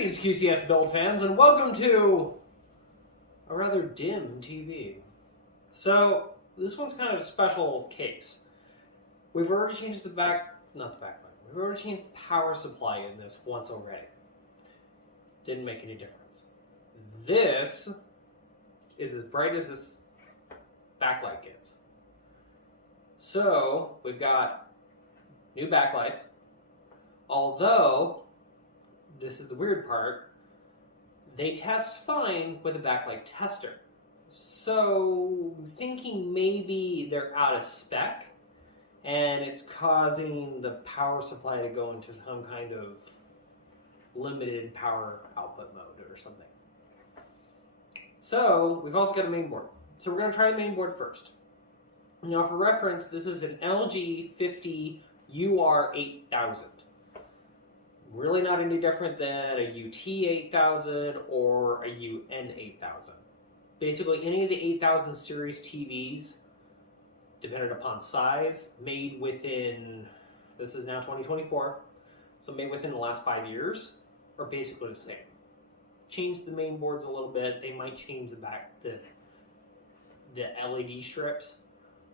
Greetings, QCS build fans, and welcome to a rather dim TV. So, this one's kind of a special case. We've already changed we've already changed the power supply in this once already. Didn't make any difference. This is as bright as this backlight gets. So, we've got new backlights, although this is the weird part, they test fine with a backlight tester. So, thinking maybe they're out of spec and it's causing the power supply to go into some kind of limited power output mode or something. So, we've also got a main board. So, we're going to try the main board first. Now, for reference, this is an LG 50 UR8000. Really not any different than a UT8000 or a UN8000. Basically, any of the 8000 series TVs, depending upon size, made within, this is now 2024, so made within the last 5 years, are basically the same. Change the main boards a little bit. They might change the LED strips,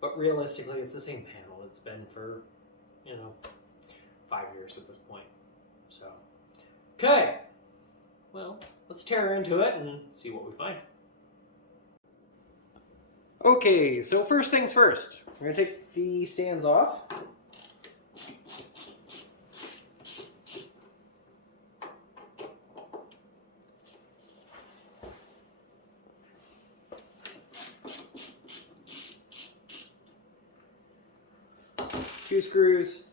but realistically, it's the same panel. It's been for, 5 years at this point. So, okay, well, let's tear into it and see what we find. Okay, so first things first, we're going to take the stands off. Two screws,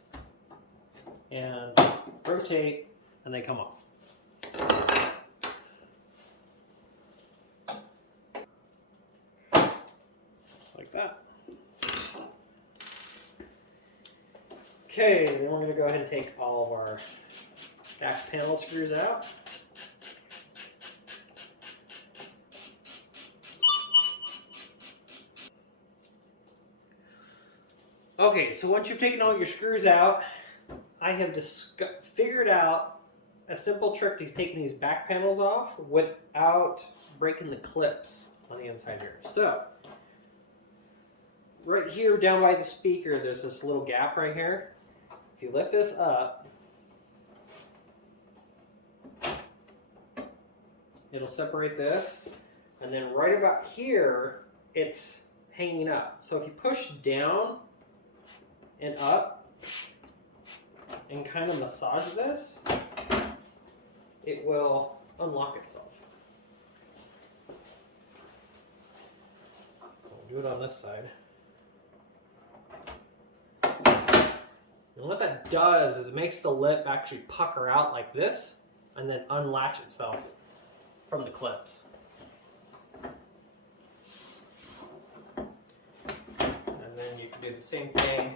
and rotate, and they come off. Just like that. Okay, then we're going to go ahead and take all of our back panel screws out. Okay, so once you've taken all your screws out, I have figured out a simple trick to taking these back panels off without breaking the clips on the inside here. So, right here down by the speaker, there's this little gap right here. If you lift this up, it'll separate this, and then right about here, it's hanging up. So if you push down and up, and kind of massage this, it will unlock itself. So we'll do it on this side. And what that does is it makes the lip actually pucker out like this and then unlatch itself from the clips. And then you can do the same thing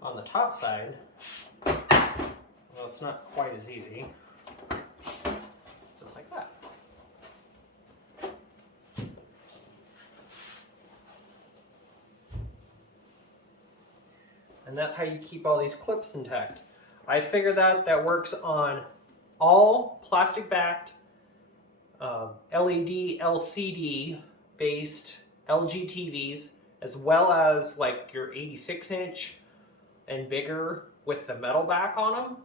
on the top side. Well, it's not quite as easy. Just like that. And that's how you keep all these clips intact. I figured that works on all plastic backed LED, LCD based LG TVs, as well as like your 86-inch and bigger with the metal back on them.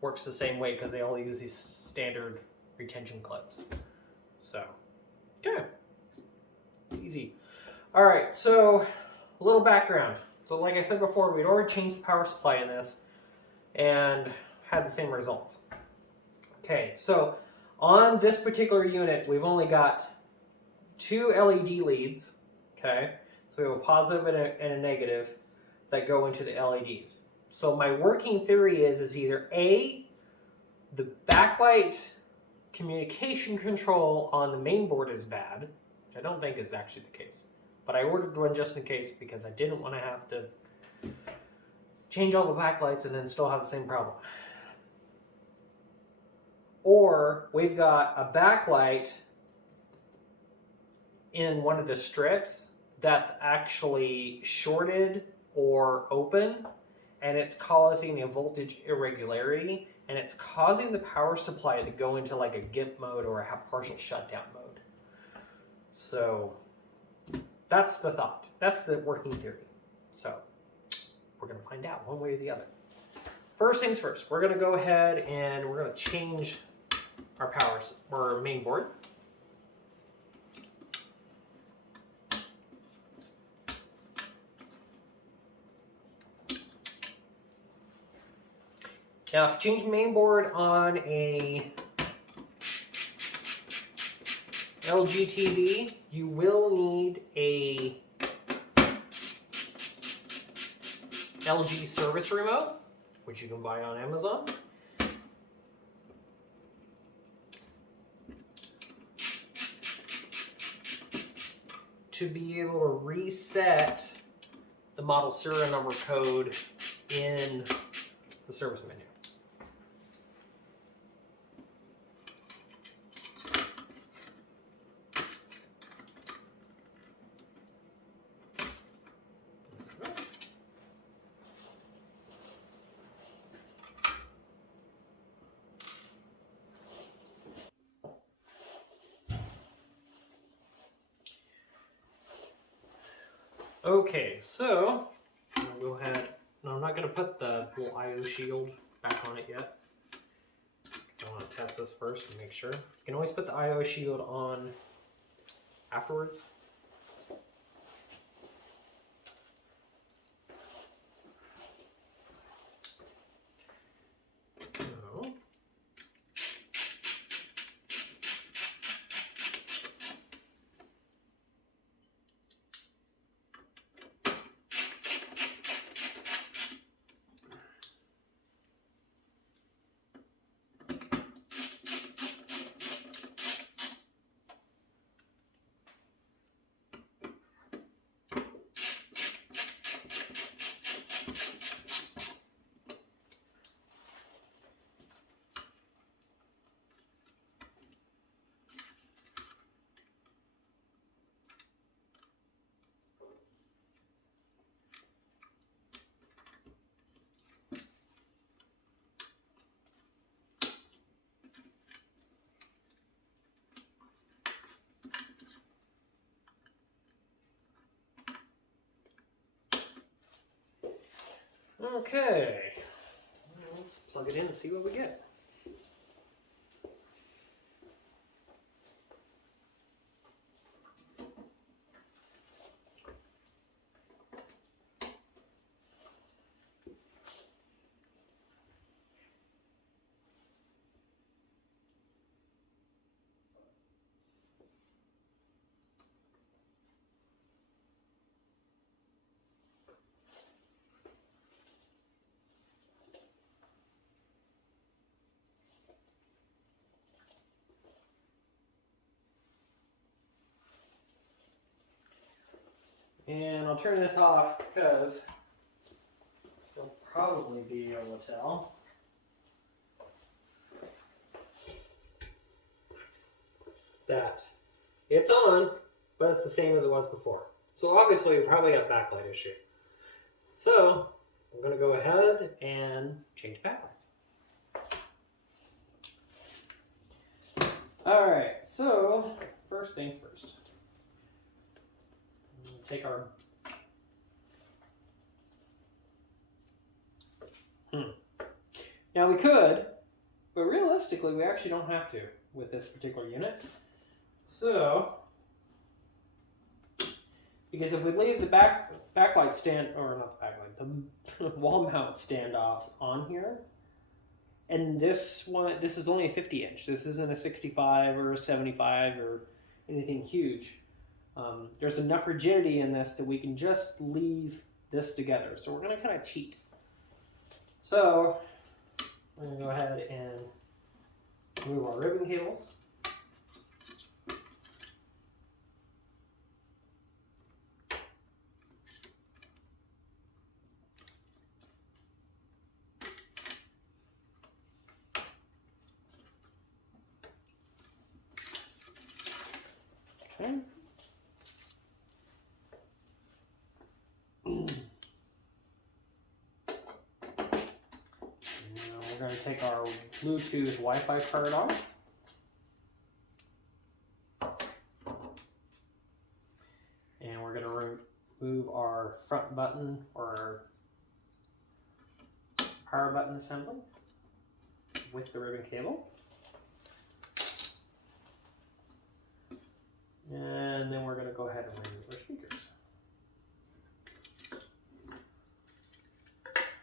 Works the same way because they all use these standard retention clips. So, good. Easy. All right, so a little background. So like I said before, we'd already changed the power supply in this and had the same results. Okay, so on this particular unit, we've only got two LED leads, okay? So we have a positive and a negative that go into the LEDs. So my working theory is either A, the backlight communication control on the main board is bad, which I don't think is actually the case. But I ordered one just in case because I didn't want to have to change all the backlights and then still have the same problem. Or we've got a backlight in one of the strips that's actually shorted or open, and it's causing a voltage irregularity, and it's causing the power supply to go into like a GIMP mode or a partial shutdown mode. So that's the thought. That's the working theory. So we're going to find out one way or the other. First things first, we're going to go ahead and we're going to change our our main board. Now, if you change main board on a LG TV, you will need a LG service remote, which you can buy on Amazon. To be able to reset the model serial number code in the service menu. Okay, so I'm gonna go ahead. No, I'm not going to put the little I/O shield back on it yet, because I want to test this first and make sure. You can always put the I/O shield on afterwards. Okay, let's plug it in and see what we get. And I'll turn this off because you'll probably be able to tell that it's on, but it's the same as it was before. So obviously we probably got a backlight issue. So I'm going to go ahead and change backlights. Alright, so first things first. Take our Now we could, but realistically we actually don't have to with this particular unit. So, because if we leave the backlight stand, or not the backlight, the wall mount standoffs on here, and this is only a 50 inch. This isn't a 65 or a 75 or anything huge. There's enough rigidity in this that we can just leave this together. So we're going to kind of cheat. So we're going to go ahead and remove our ribbon cables. Okay. we're going to take our Bluetooth Wi-Fi card off. And we're going to remove our front button or our power button assembly with the ribbon cable. And then we're going to go ahead and remove our speakers.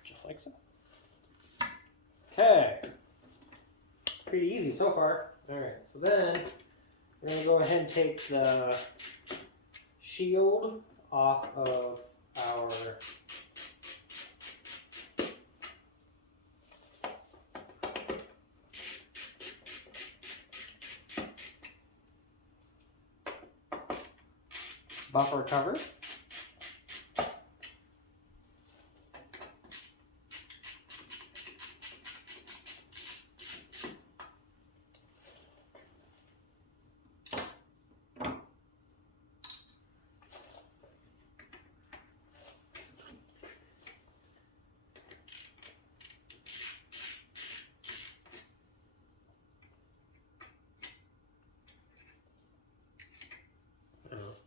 Just like so. Okay. Pretty easy so far. Alright, so then we're going to go ahead and take the shield off of our buffer cover.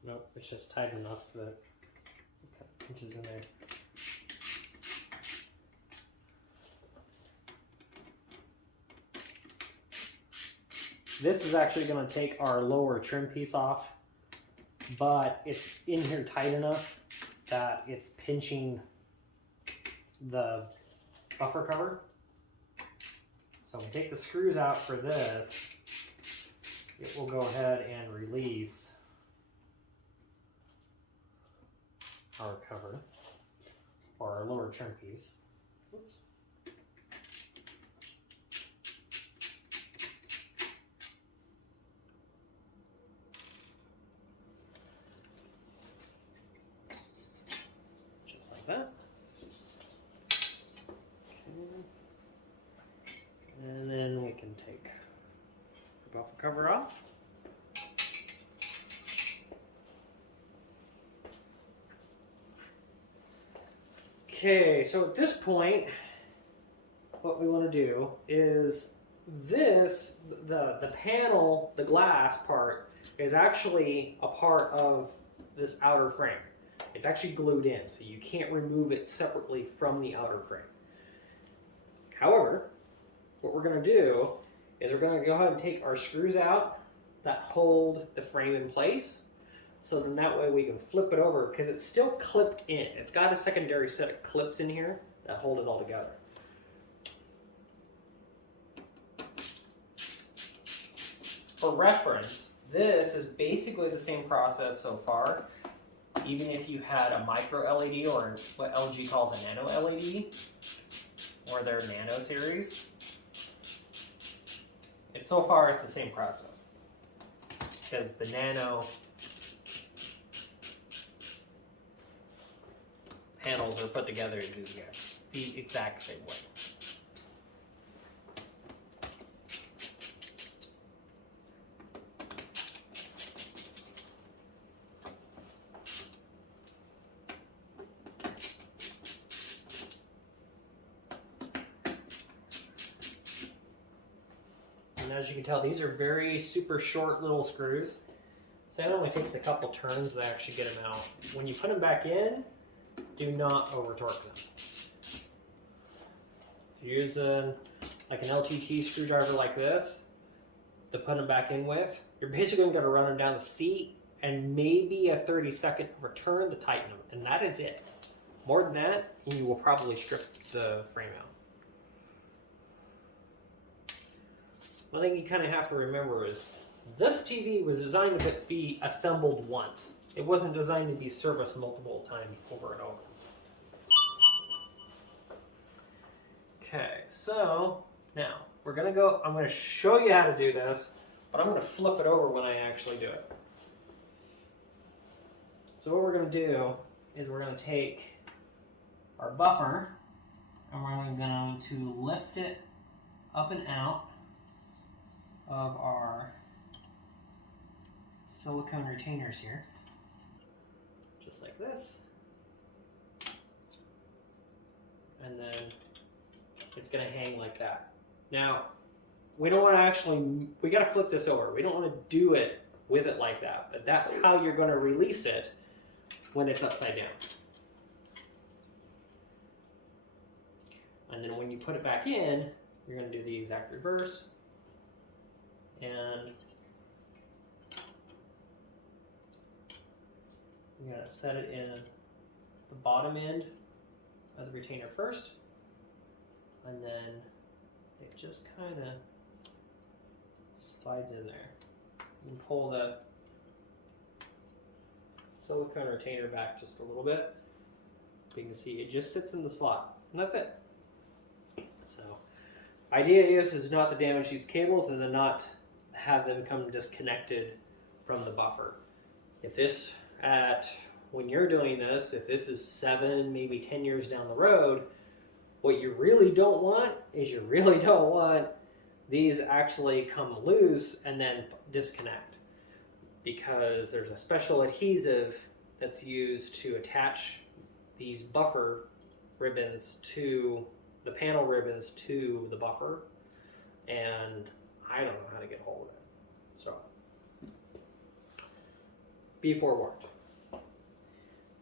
Nope, it's just tight enough that it pinches in there. This is actually going to take our lower trim piece off, but it's in here tight enough that it's pinching the buffer cover. So when we take the screws out for this, it will go ahead and release our cover, or our lower trim piece. Oops. Just like that. Okay. And then we can take the buffer cover off. Okay, so at this point, what we want to do is this, the panel, the glass part, is actually a part of this outer frame. It's actually glued in, so you can't remove it separately from the outer frame. However, what we're going to do is we're going to go ahead and take our screws out that hold the frame in place. So then that way we can flip it over because it's still clipped in. It's got a secondary set of clips in here that hold it all together. For reference, this is basically the same process so far. Even if you had a micro LED or what LG calls a nano LED or their nano series, so far it's the same process because the nano panels are put together the exact same way. And as you can tell, these are very super short little screws. So it only takes a couple turns to actually get them out. When you put them back in, do not over torque them. If you're using like an LTT screwdriver like this to put them back in with, you're basically going to run them down the seat and maybe a 30-second return to tighten them, and that is it. More than that, and you will probably strip the frame out. One thing you kind of have to remember is this TV was designed to be assembled once. It wasn't designed to be serviced multiple times over and over. Okay, so now we're gonna go, I'm gonna show you how to do this, but I'm gonna flip it over when I actually do it. So what we're gonna do is we're gonna take our buffer and we're going to lift it up and out of our silicone retainers here, just like this, and then it's going to hang like that. Now, we don't want to actually, we got to flip this over. We don't want to do it with it like that, but that's how you're going to release it when it's upside down. And then when you put it back in, you're going to do the exact reverse. And you're going to set it in the bottom end of the retainer first. And then it just kind of slides in there. You can pull the silicone retainer back just a little bit. You can see it just sits in the slot, and that's it. So, idea is not to damage these cables and then not have them come disconnected from the buffer. If this, when you're doing this, if this is 7, maybe 10 years down the road, what you really don't want is you really don't want these actually come loose and then disconnect, because there's a special adhesive that's used to attach these buffer ribbons to the panel ribbons to the buffer, and I don't know how to get hold of it. So be forewarned.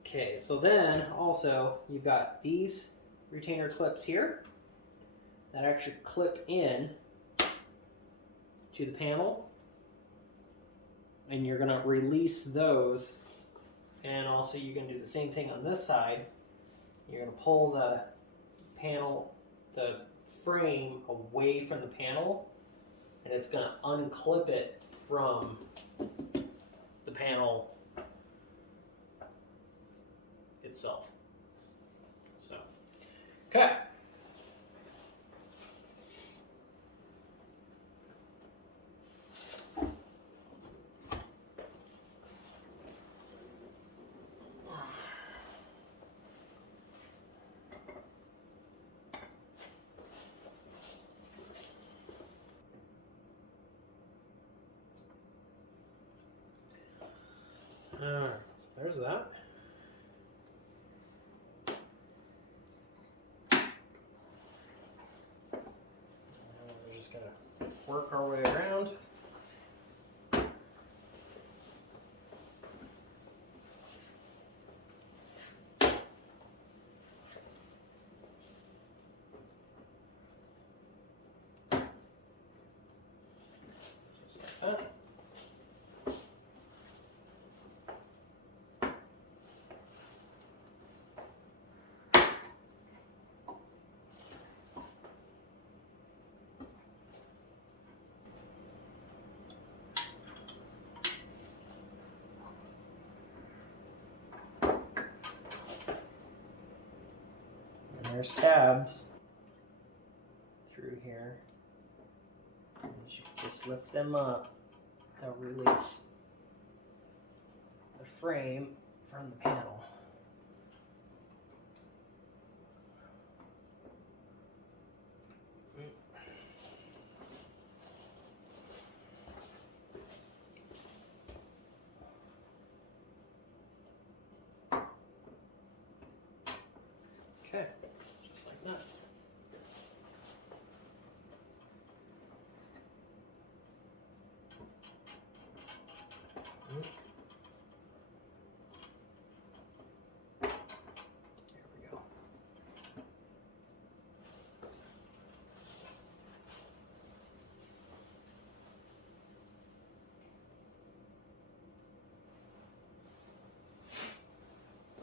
Okay, so then also you've got these retainer clips here that actually clip in to the panel, and you're going to release those. And also you're going to do the same thing on this side. You're going to pull the panel, the frame away from the panel, and it's going to unclip it from the panel itself. So, okay. Alright, so there's that. Now we're just going to work our way around. Just like that. There's tabs through here. And you just lift them up, they'll release the frame from the panel. Okay. Just like that. There we go.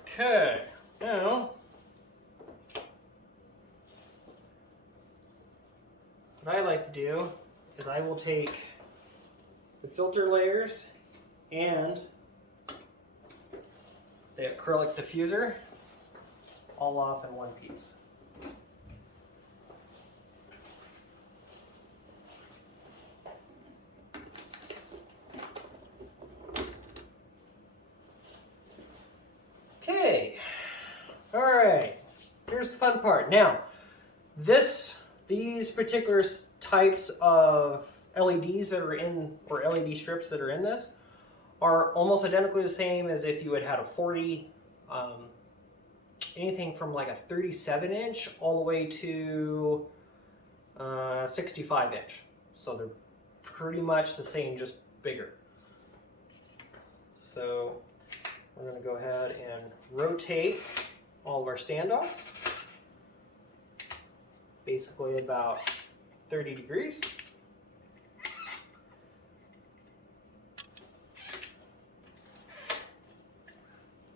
Okay. Now, what I like to do is I will take the filter layers and the acrylic diffuser all off in one piece. Okay, all right, here's the fun part. Now, these particular types of LEDs that are in, or LED strips that are in this, are almost identically the same as if you had had a 40, anything from like a 37 inch all the way to 65 inch. So they're pretty much the same, just bigger. So we're going to go ahead and rotate all of our standoffs, basically about 30 degrees.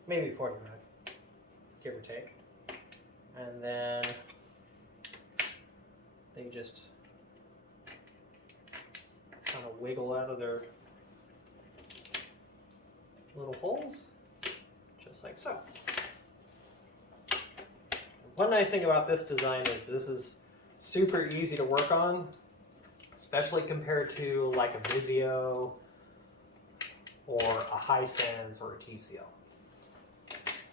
Maybe 45, give or take. And then they just kind of wiggle out of their little holes, just like so. One nice thing about this design is this is super easy to work on, especially compared to like a Vizio or a Hisense or a TCL.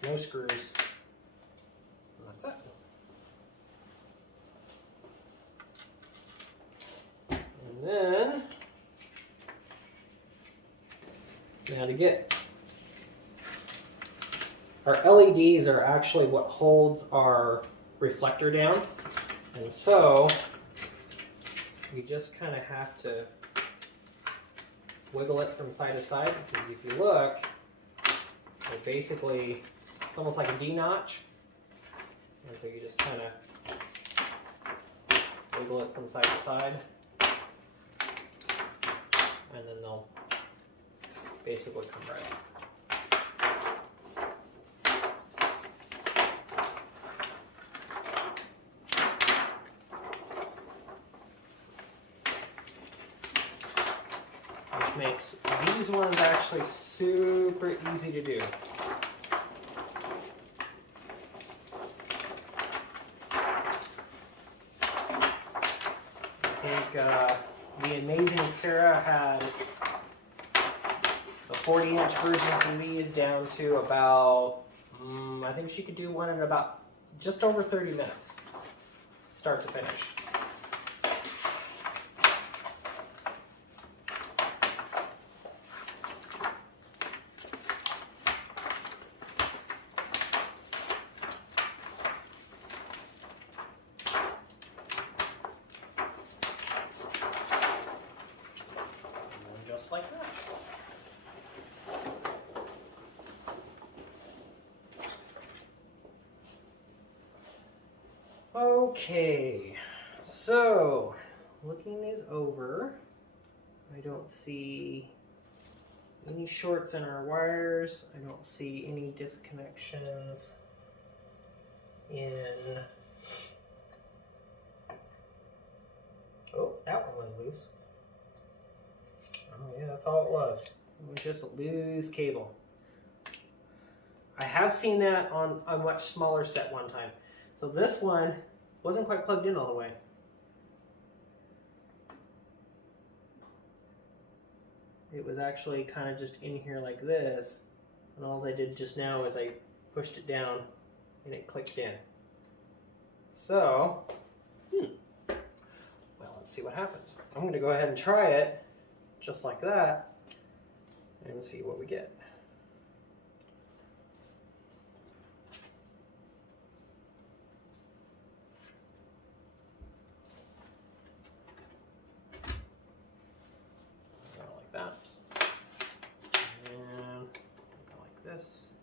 No screws, and that's it. And then, now to get, our LEDs are actually what holds our reflector down, and so you just kind of have to wiggle it from side to side, because if you look, it basically, it's almost like a D notch, and so you just kind of wiggle it from side to side, and then they'll basically come right off. Which makes these ones actually super easy to do. The amazing Sarah had the 40-inch versions of these down to about, I think she could do one in about just over 30 minutes, start to finish. Just like that. Okay, so looking these over, I don't see any shorts in our wires. I don't see any disconnections in, oh, that one was loose. Oh yeah, that's all it was. It was just a loose cable. I have seen that on a much smaller set one time. So this one wasn't quite plugged in all the way. It was actually kind of just in here like this. And all I did just now is I pushed it down and it clicked in. So, well, let's see what happens. I'm going to go ahead and try it just like that and see what we get. Like that. And go like this.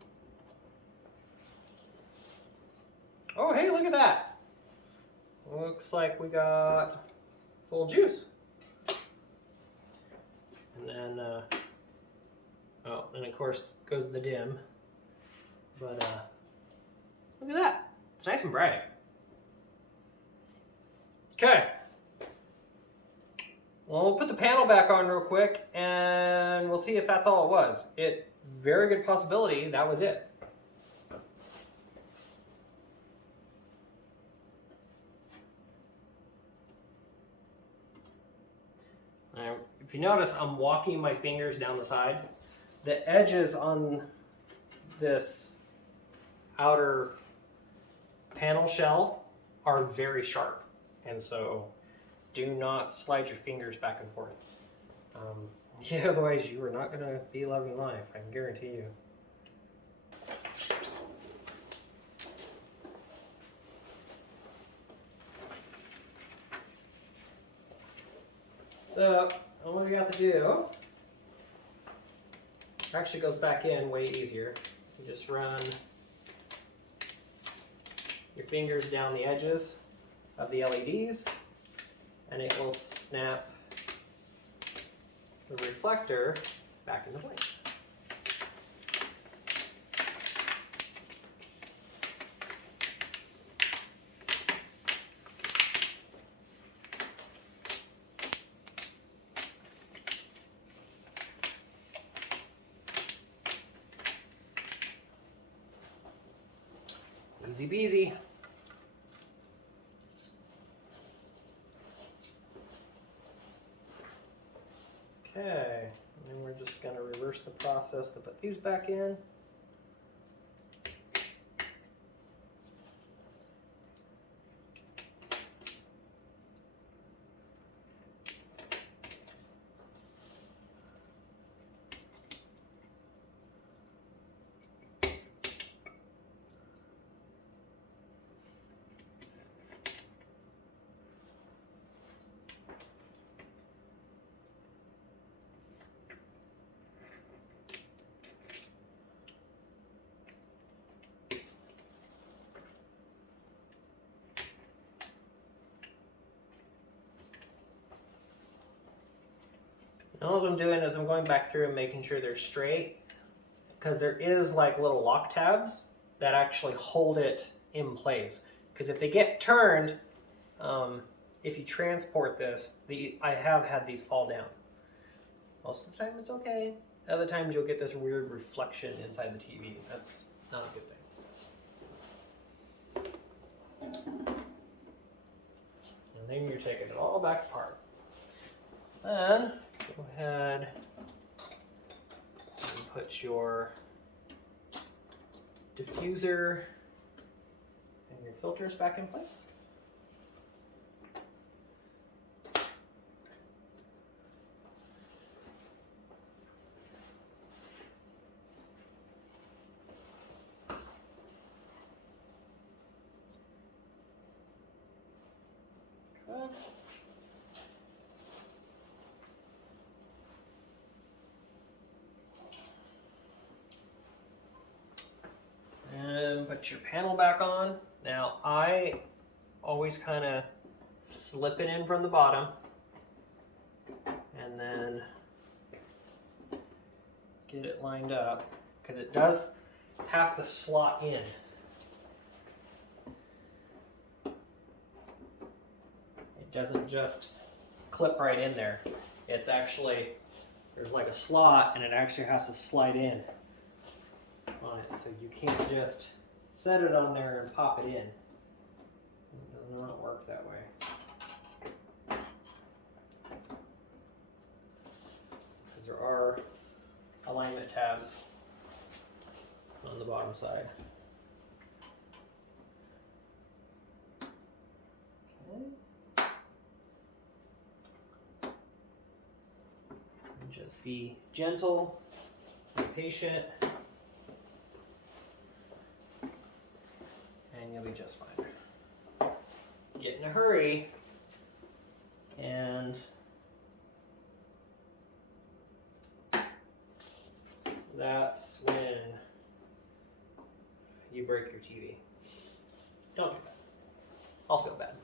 Oh, hey, look at that. Looks like we got full juice. And then, oh, and of course goes the dim. But look at that. It's nice and bright. Okay. Well, we'll put the panel back on real quick and we'll see if that's all it was. Very good possibility that was it. If you notice, I'm walking my fingers down the side. The edges on this outer panel shell are very sharp, and so do not slide your fingers back and forth. Yeah, otherwise you are not going to be loving life, I can guarantee you. So all we got to do, actually goes back in way easier. You just run your fingers down the edges of the LEDs and it will snap the reflector back into place. Easy peasy. Okay, and then we're just going to reverse the process to put these back in. And all I'm doing is I'm going back through and making sure they're straight, because there is like little lock tabs that actually hold it in place. Because if they get turned, if you transport this, I have had these fall down. Most of the time it's okay. Other times you'll get this weird reflection inside the TV. That's not a good thing. And then you're taking it all back apart. Then go ahead and put your diffuser and your filters back in place. Okay. And put your panel back on. Now I always kind of slip it in from the bottom and then get it lined up, because it does have to slot in. It doesn't just clip right in there. It's actually, there's like a slot and it actually has to slide in on it, so you can't just set it on there and pop it in. It does not work that way. Because there are alignment tabs on the bottom side. Okay. And just be gentle, be patient, and you'll be just fine. Get in a hurry, and that's when you break your TV. Don't do that. I'll feel bad.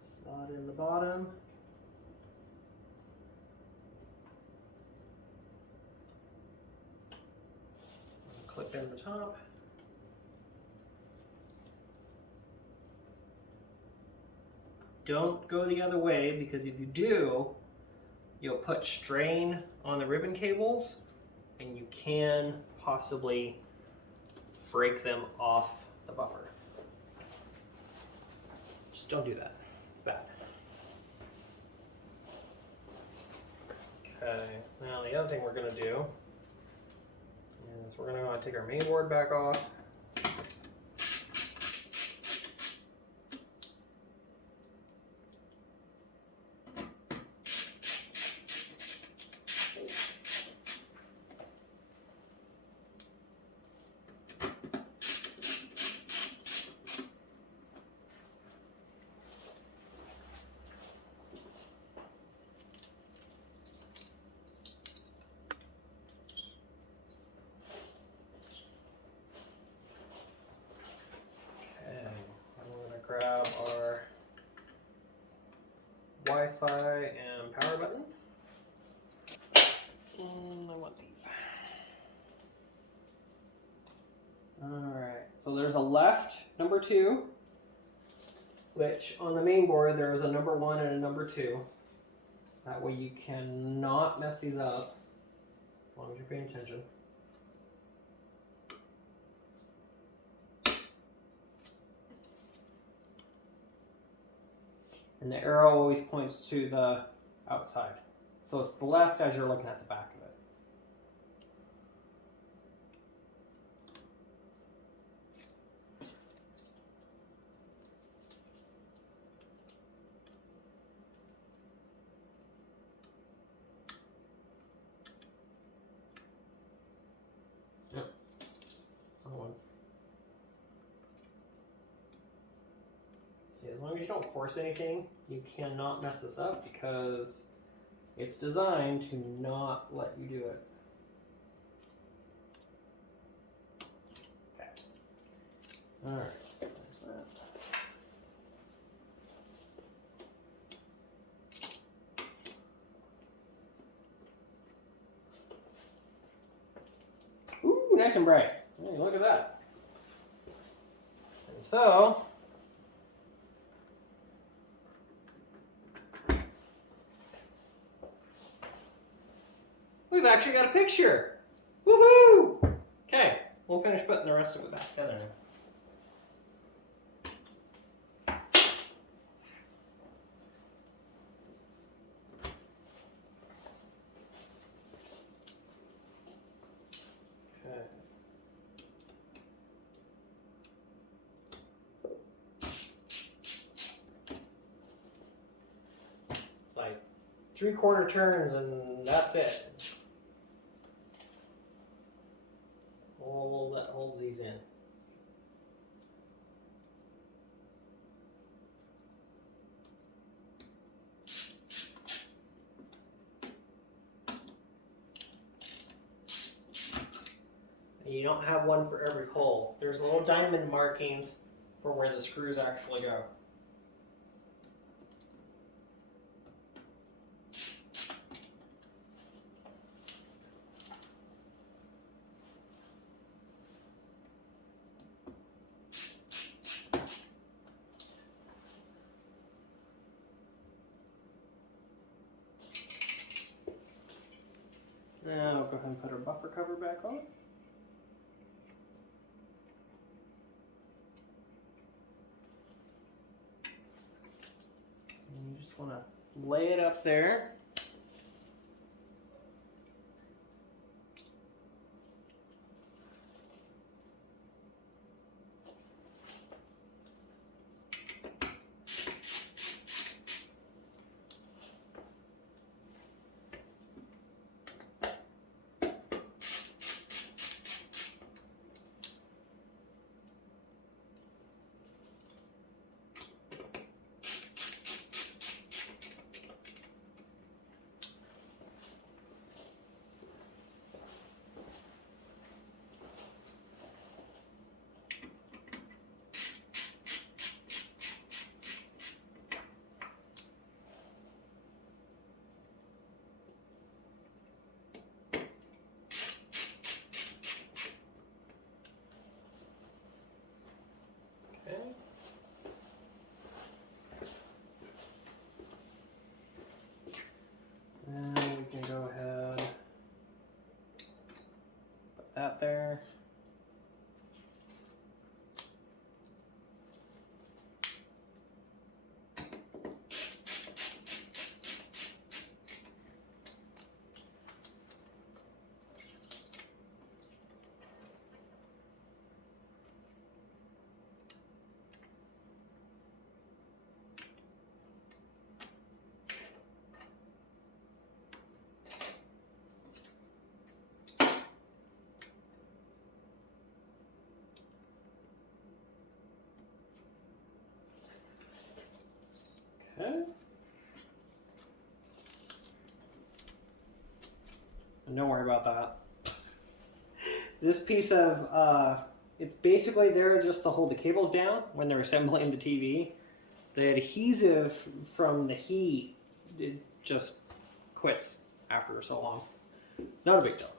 Slot in the bottom. Clip in the top. Don't go the other way, because if you do, you'll put strain on the ribbon cables and you can possibly break them off the buffer. Just don't do that. It's bad. Okay, now the other thing we're going to do is we're going to take our main board back off. grab our Wi-Fi and power button. And I want these. Alright, so there's a left number 2, which on the main board there is a number 1 and a number 2. So that way you cannot mess these up, as long as you're paying attention. And the arrow always points to the outside. So it's the left as you're looking at the back of it. Yep. See, as long as you don't force anything, you cannot mess this up because it's designed to not let you do it. Okay. All right. There's that. Ooh, nice and bright. Hey, look at that. And so, we've actually got a picture. Woohoo! Okay, we'll finish putting the rest of it back together now. Okay. It's like 3/4 turns and that's it. All that holds these in. And you don't have one for every hole. There's little diamond markings for where the screws actually go. Now we'll go ahead and put our buffer cover back on. And you just want to lay it up there. And we can go ahead, put that there. Okay. And don't worry about that. This piece of it's basically there just to hold the cables down when they're assembling the TV. The adhesive from the heat, it just quits after so long. Not a big deal.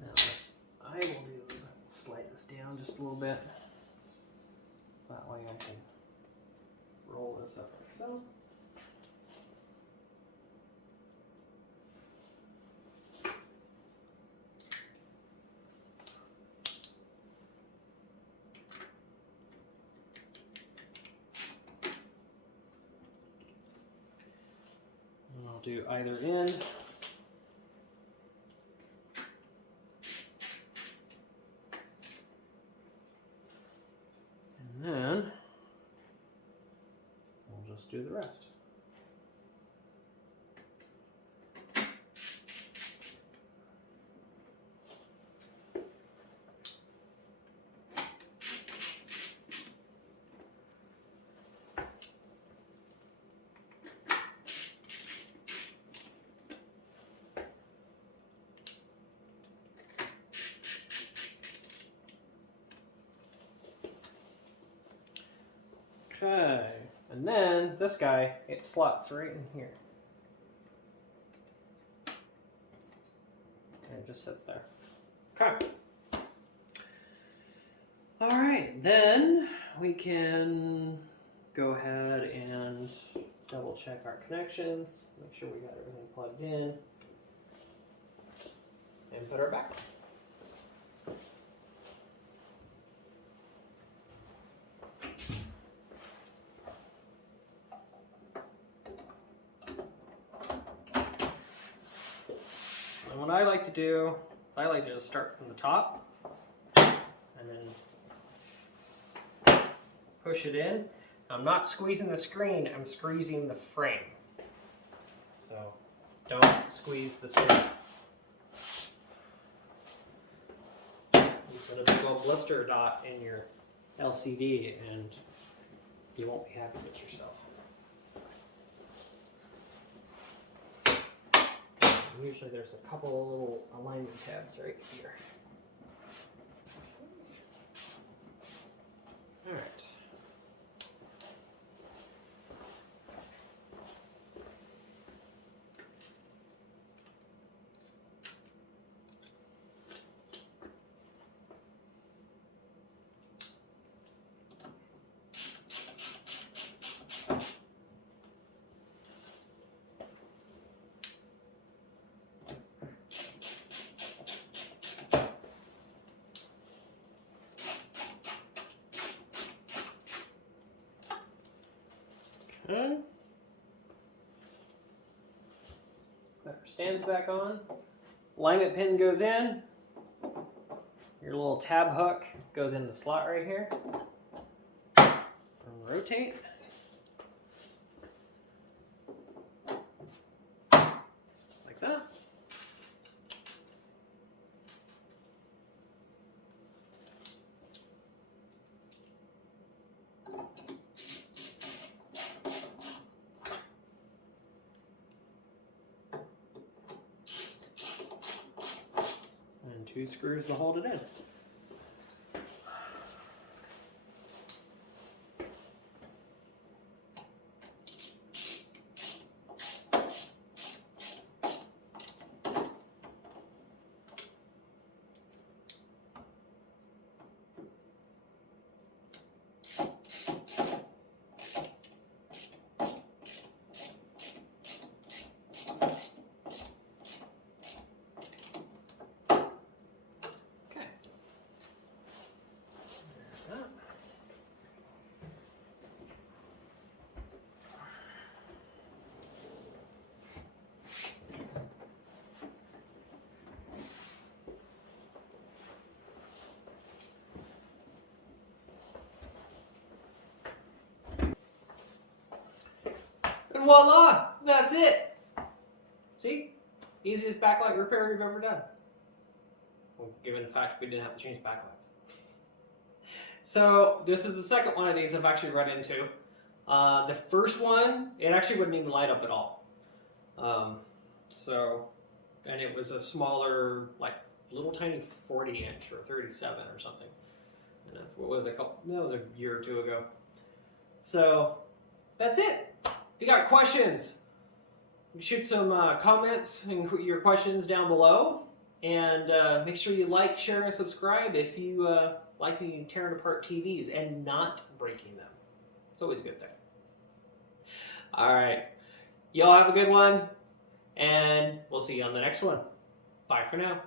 Now, I will do is slide this down just a little bit. That way I can roll this up like so. I'll do either end. And then we'll just do the rest. Okay, and then this guy, it slots right in here. And it just sits there. Okay. All right, then we can go ahead and double check our connections, make sure we got everything plugged in, and put our backlight. And what I like to do is I like to just start from the top and then push it in. I'm not squeezing the screen, I'm squeezing the frame. So don't squeeze the screen. You put a big old blister dot in your LCD and you won't be happy with yourself. Usually there's a couple of little alignment tabs right here. All right. Okay. Put our stands back on. Alignment pin goes in. Your little tab hook goes in the slot right here. And rotate. Just like that. And 2 screws to hold it in. And voila, that's it. See? Easiest backlight repair we've ever done. Well, given the fact we didn't have to change backlights. So this is the second one of these I've actually run into. The first one, it actually wouldn't even light up at all. And it was a smaller, like little tiny 40-inch or 37 or something. And that's what was that was a year or two ago. So that's it. If you got questions, shoot some comments and your questions down below. And make sure you like, share, and subscribe if you like me tearing apart TVs and not breaking them. It's always a good thing. All right. Y'all have a good one, and we'll see you on the next one. Bye for now.